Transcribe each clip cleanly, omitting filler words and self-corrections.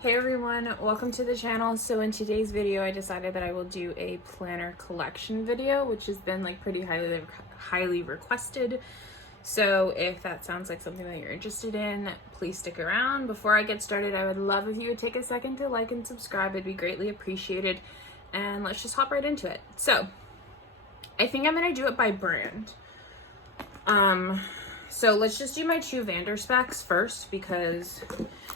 Hey everyone, welcome to the channel. So in today's video, I decided that I will do a planner collection video, which has been like pretty highly requested. So if that sounds like something that you're interested in, please stick around. Before I get started, I would love if you would take a second to like and subscribe. It'd be greatly appreciated. And let's just hop right into it. So I think I'm gonna do it by brand. So let's just do my two Specs first because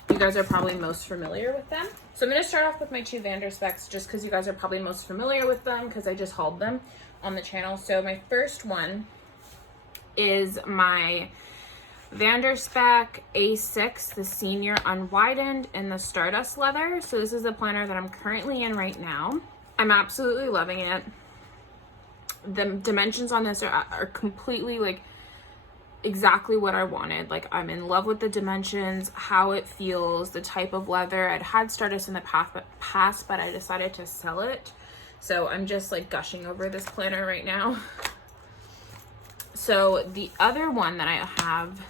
you guys are probably most familiar with them. So I'm going to start off with my two Specs just because you guys are probably most familiar with them because I just hauled them on the channel. So my first one is my Spek A6, the Senior Unwidened in the Stardust leather. So this is the planner that I'm currently in right now. I'm absolutely loving it. The dimensions on this are completely like exactly what I wanted. Like, I'm in love with the dimensions, how it feels, the type of leather. I'd had Stardust in the past, but I decided to sell it. So I'm just like gushing over this planner right now. So the other one that I have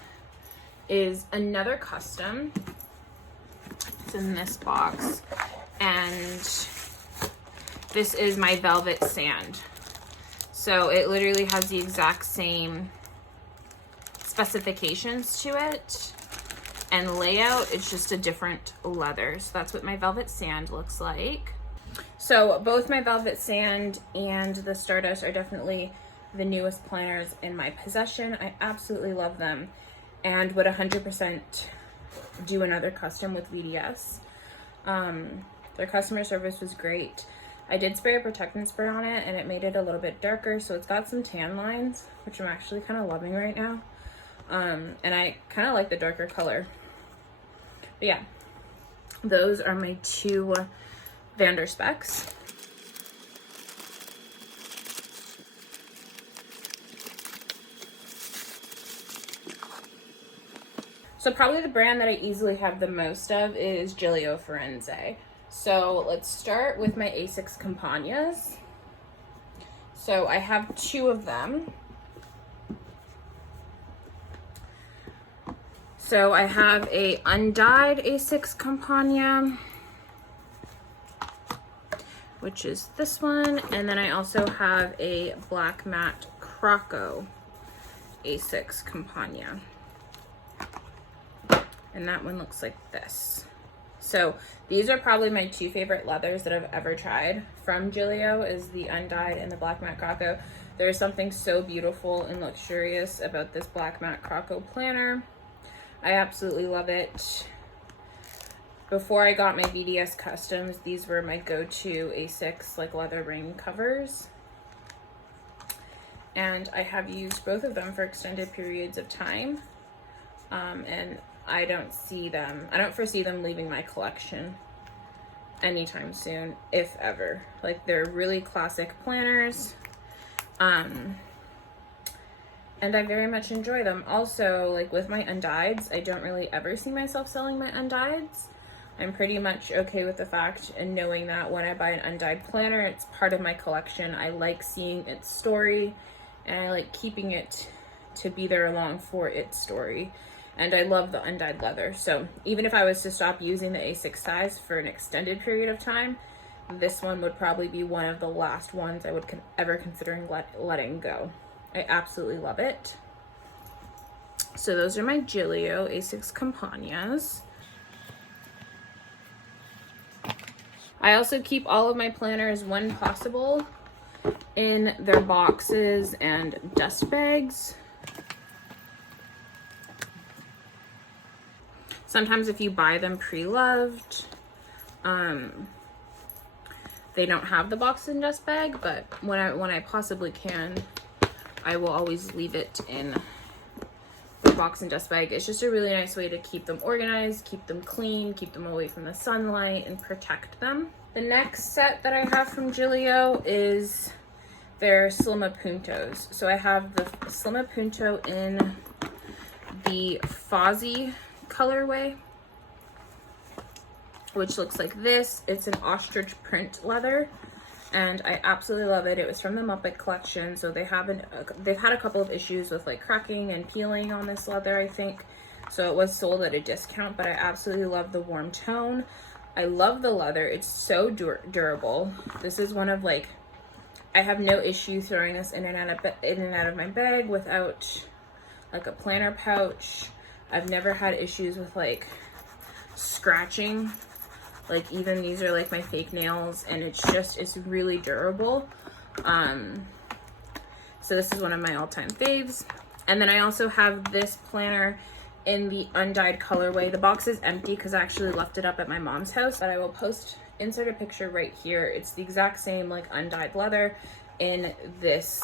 is another custom. It's in this box. And this is my Velvet Sand. So it literally has the exact same specifications to it and layout. It's just a different leather. So that's what my Velvet Sand looks like. So both my Velvet Sand and the Stardust are definitely the newest planners in my possession. I absolutely love them and would 100% do another custom with VDS. Their customer service was great. I did spray a protectant spray on it and it made it a little bit darker, so it's got some tan lines, which I'm actually kind of loving right now. And I kind of like the darker color. But yeah, those are my two Specs. So probably the brand that I easily have the most of is Gillio Firenze. So let's start with my A6 Companions. So I have two of them. So I have a undyed A6 Companion, which is this one, and then I also have a black matte Croco A6 Companion, and that one looks like this. So these are probably my two favorite leathers that I've ever tried from Gillio, is the undyed and the black matte Croco. There's something so beautiful and luxurious about this black matte Croco planner. I absolutely love it. Before I got my VDS customs, these were my go-to A6 like leather ring covers. And I have used both of them for extended periods of time. And I don't foresee them leaving my collection anytime soon, if ever. Like, they're really classic planners. And I very much enjoy them. Also, like with my undyeds, I don't really ever see myself selling my undyeds. I'm pretty much okay with the fact and knowing that when I buy an undyed planner, it's part of my collection. I like seeing its story and I like keeping it to be there along for its story. And I love the undyed leather. So even if I was to stop using the A6 size for an extended period of time, this one would probably be one of the last ones I would ever considering letting go. I absolutely love it. So those are my Gillio A6 Companions. I also keep all of my planners when possible in their boxes and dust bags. Sometimes if you buy them pre-loved, they don't have the box and dust bag, but when I possibly can, I will always leave it in the box and dust bag. It's just a really nice way to keep them organized, keep them clean, keep them away from the sunlight, and protect them. The next set that I have from Gillio is their Slimma Puntos. So I have the Slimma Punto in the Fuzzy colorway, which looks like this. It's an ostrich print leather. and I absolutely love it. It was from the Muppet collection, so they've had a couple of issues with like cracking and peeling on this leather, I think. So it was sold at a discount, but I absolutely love the warm tone. I love the leather. It's so durable. This is one of like, I have no issue throwing this in and out of my bag without like a planner pouch. I've never had issues with like scratching. Like even these are like my fake nails, and it's really durable. So this is one of my all-time faves. And then I also have this planner in the undyed colorway. The box is empty because I actually left it up at my mom's house, but I will insert a picture right here. It's the exact same like undyed leather in this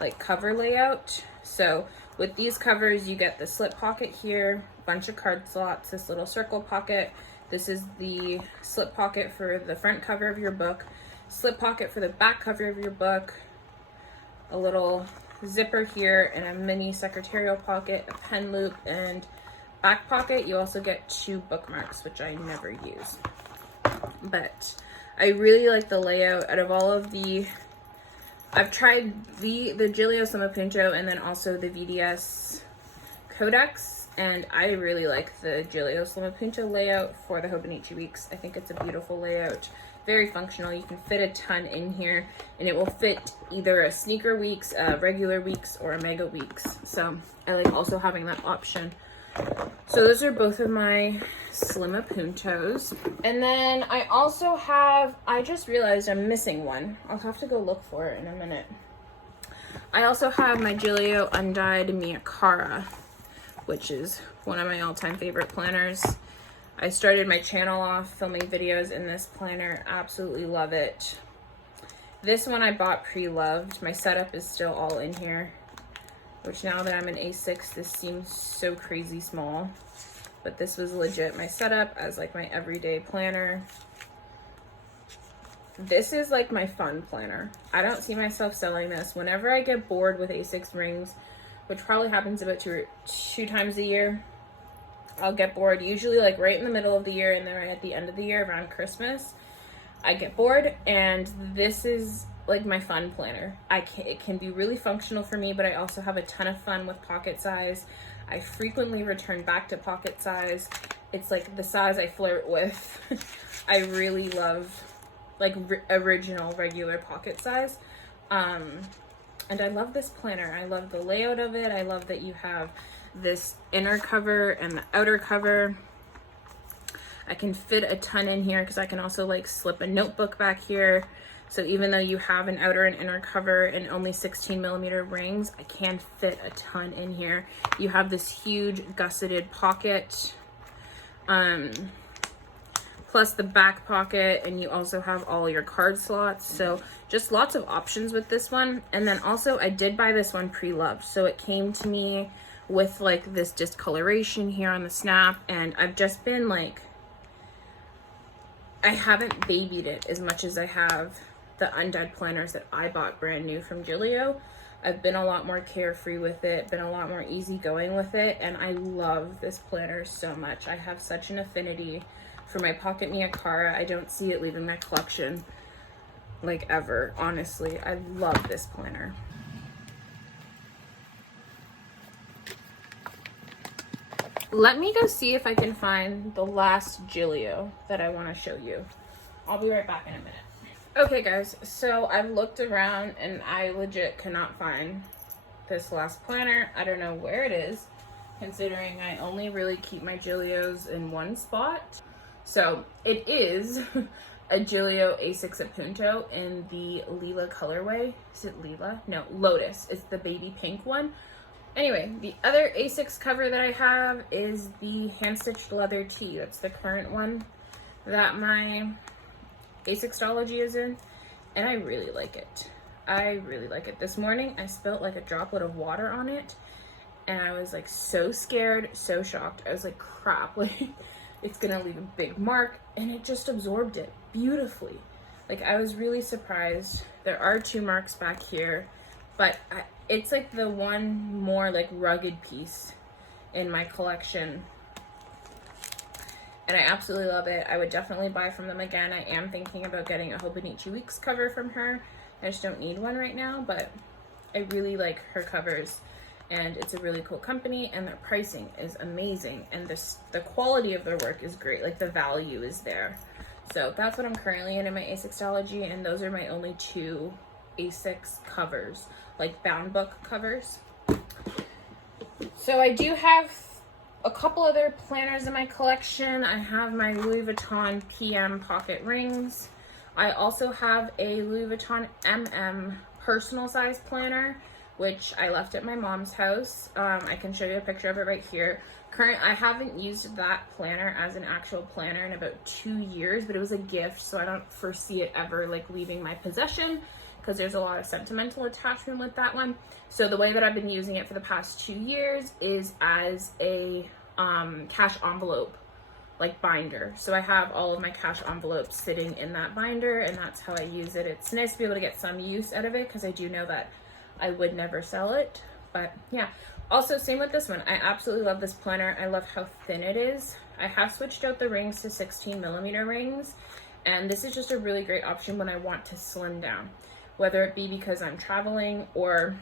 like cover layout. So with these covers, you get the slip pocket here, bunch of card slots, this little circle pocket. This is the slip pocket for the front cover of your book, slip pocket for the back cover of your book, a little zipper here, and a mini secretarial pocket, a pen loop, and back pocket. You also get 2 bookmarks, which I never use. But I really like the layout. Out of all of the, I've tried the Gillio Punto and then also the VDS Codex, and I really like the Gillio Punto layout for the Hobonichi Weeks. I think it's a beautiful layout, very functional. You can fit a ton in here, and it will fit either a sneaker weeks, a regular weeks, or a mega weeks. So I like also having that option. So those are both of my Slim Puntos. And then I also have, I just realized I'm missing one. I'll have to go look for it in a minute. I also have my Gillio Undyed Cara, which is one of my all-time favorite planners. I started my channel off filming videos in this planner. Absolutely love it. This one I bought pre-loved. My setup is still all in here, which now that I'm an A6, this seems so crazy small. But this was legit my setup as like my everyday planner. This is like my fun planner. I don't see myself selling this. Whenever I get bored with A6 rings, which probably happens about two times a year, I'll get bored, usually like right in the middle of the year and then right at the end of the year around Christmas. I get bored, and this is like my fun planner. It can be really functional for me, but I also have a ton of fun with pocket size. I frequently return back to pocket size. It's like the size I flirt with. I really love like original regular pocket size. And I love this planner. I love the layout of it. I love that you have this inner cover and the outer cover. I can fit a ton in here because I can also like slip a notebook back here. So even though you have an outer and inner cover and only 16mm rings, I can fit a ton in here. You have this huge gusseted pocket, plus the back pocket, and you also have all your card slots. So just lots of options with this one. And then also I did buy this one pre-loved. So it came to me with like this discoloration here on the snap, and I've just been like, I haven't babied it as much as I have the undyed planners that I bought brand new from Gillio. I've been a lot more carefree with it, been a lot more easygoing with it, and I love this planner so much. I have such an affinity for my Pocket Mia Cara. I don't see it leaving my collection like ever, honestly. I love this planner. Let me go see if I can find the last Gillio that I want to show you. I'll be right back in a minute. Okay guys, so I've looked around and I legit cannot find this last planner. I don't know where it is, considering I only really keep my Gillios in one spot. So it is a Gillio A6 Punto in the Lila colorway. Is it Lila? No, Lotus. It's the baby pink one. Anyway, the other A6 cover that I have is the hand-stitched leather tee. That's the current one that my A6ology is in, and I really like it. I really like it. This morning, I spilled like a droplet of water on it, and I was like so scared, so shocked. I was like, crap, like it's gonna leave a big mark, and it just absorbed it beautifully. Like I was really surprised. There are 2 marks back here, but it's like the one more like rugged piece in my collection, and I absolutely love it. I would definitely buy from them again. I am thinking about getting a Hobonichi Weeks cover from her. I just don't need one right now, but I really like her covers, and it's a really cool company, and their pricing is amazing, and the quality of their work is great. Like the value is there. So that's what I'm currently in my A6ology, and those are my only 2 A6 covers, like bound book covers. So I do have a couple other planners in my collection. I have my Louis Vuitton PM pocket rings. I also have a Louis Vuitton MM personal size planner, which I left at my mom's house. I can show you a picture of it right here. I haven't used that planner as an actual planner in about 2 years, but it was a gift, so I don't foresee it ever like leaving my possession, because there's a lot of sentimental attachment with that one. So the way that I've been using it for the past 2 years is as a cash envelope like binder. So I have all of my cash envelopes sitting in that binder, and that's how I use it. It's nice to be able to get some use out of it, because I do know that I would never sell it. But yeah, also same with this one. I absolutely love this planner. I love how thin it is. I have switched out the rings to 16mm rings, and this is just a really great option when I want to slim down, whether it be because I'm traveling or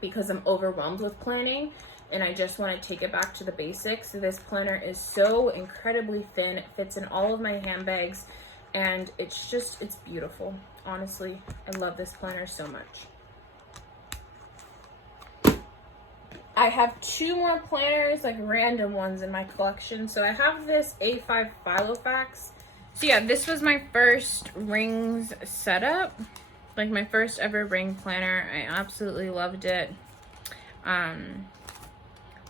because I'm overwhelmed with planning and I just want to take it back to the basics. This planner is so incredibly thin. It fits in all of my handbags, and it's beautiful. Honestly, I love this planner so much. I have 2 more planners, like random ones in my collection. So I have this A5 Filofax. So yeah, this was my first rings setup, like my first ever ring planner. I absolutely loved it.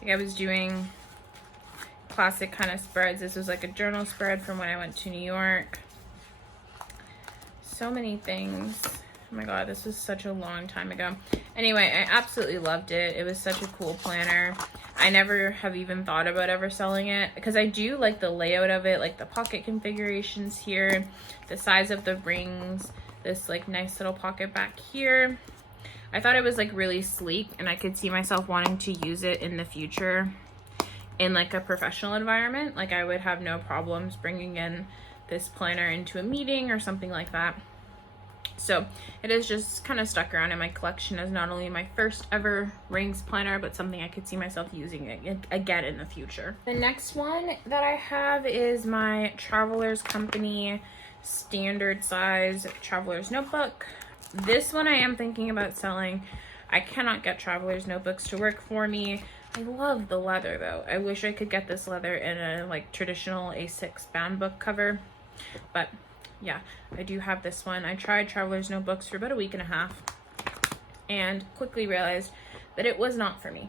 Like I was doing classic kind of spreads. This was like a journal spread from when I went to New York. So many things. Oh my god, this was such a long time ago. Anyway, I absolutely loved it. It was such a cool planner. I never have even thought about ever selling it, because I do like the layout of it, like the pocket configurations here, the size of the rings, this like nice little pocket back here. I thought it was like really sleek, and I could see myself wanting to use it in the future in like a professional environment. Like I would have no problems bringing in this planner into a meeting or something like that. So it is just kind of stuck around in my collection as not only my first ever rings planner, but something I could see myself using again in the future. The next one that I have is my Traveler's Company standard size Traveler's Notebook. This one I am thinking about selling. I cannot get Traveler's Notebooks to work for me. I love the leather though. I wish I could get this leather in a like traditional A6 bound book cover, but yeah, I do have this one. I tried Traveler's Notebooks for about a week and a half and quickly realized that it was not for me.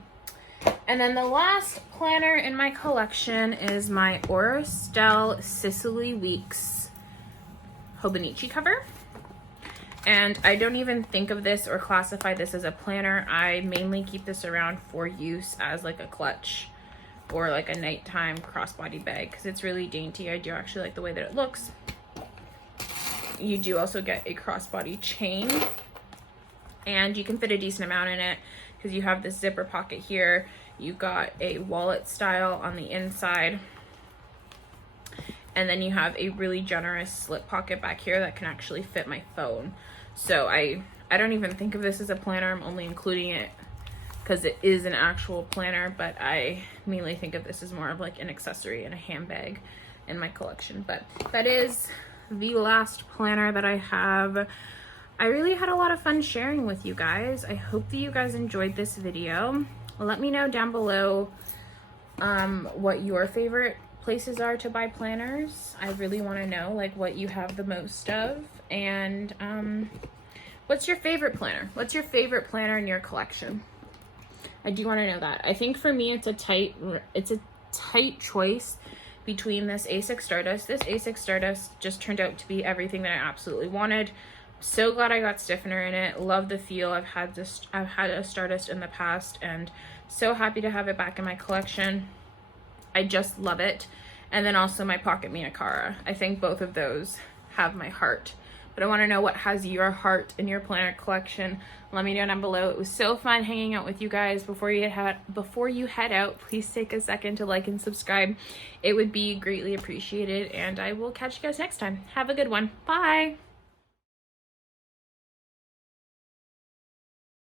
And then the last planner in my collection is my Stile Sicily Weeks Hobonichi cover. And I don't even think of this or classify this as a planner. I mainly keep this around for use as like a clutch or like a nighttime crossbody bag, because it's really dainty. I do actually like the way that it looks. You do also get a crossbody chain, and you can fit a decent amount in it because you have this zipper pocket here. You got a wallet style on the inside, and then you have a really generous slip pocket back here that can actually fit my phone. So I don't even think of this as a planner. I'm only including it because it is an actual planner, but I mainly think of this as more of like an accessory and a handbag in my collection. But that is the last planner that I have. I really had a lot of fun sharing with you guys. I hope that you guys enjoyed this video. Let me know down below what your favorite places are to buy planners. I really want to know like what you have the most of, and what's your favorite planner? What's your favorite planner in your collection? I do want to know that. I think for me it's a tight choice between this A6 Stardust. This A6 Stardust just turned out to be everything that I absolutely wanted. So glad I got stiffener in it. Love the feel. I've had a Stardust in the past, and so happy to have it back in my collection. I just love it. And then also my Pocket Me Cara. I think both of those have my heart. But I want to know what has your heart in your planner collection. Let me know down below. It was so fun hanging out with you guys. Before you head out, please take a second to like and subscribe. It would be greatly appreciated, and I will catch you guys next time. Have a good one. Bye.